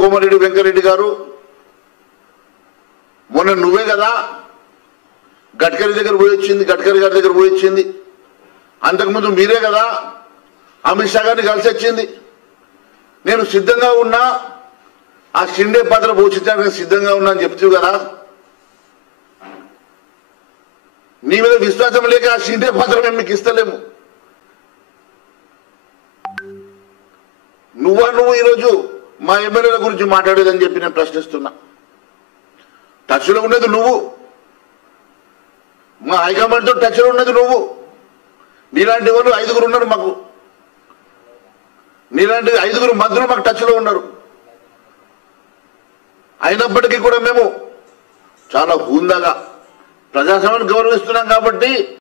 కోమరెడ్డి వెంకరెడ్డి గారు మొన్న నువ్వే కదా గడ్కరీ దగ్గర పోయి వచ్చింది, గడ్కరీ గారి దగ్గర పోయి వచ్చింది. అంతకుముందు మీరే కదా అమిత్ షా గారిని కలిసి వచ్చింది. నేను సిద్ధంగా ఉన్నా, ఆ షిండే పాత్ర పోషించడానికి సిద్ధంగా ఉన్నా అని చెప్తూ కదా. నీ మీద విశ్వాసం లేక ఆ షిండే పాత్ర మేము మీకు ఇస్తలేము. నువ్వు ఈరోజు మా ఎమ్మెల్యేల గురించి మాట్లాడేదని చెప్పి నేను ప్రశ్నిస్తున్నా. టచ్లో ఉన్నది నువ్వు, మా హైకమాండ్తో టచ్లో ఉన్నది నువ్వు. నీలాంటి వాళ్ళు 5గురు ఉన్నారు మాకు, నీలాంటి 5గురు మంత్రులు మాకు టచ్లో ఉన్నారు. అయినప్పటికీ కూడా మేము చాలా హుందాగా ప్రజాస్వామ్యాన్ని గౌరవిస్తున్నాం కాబట్టి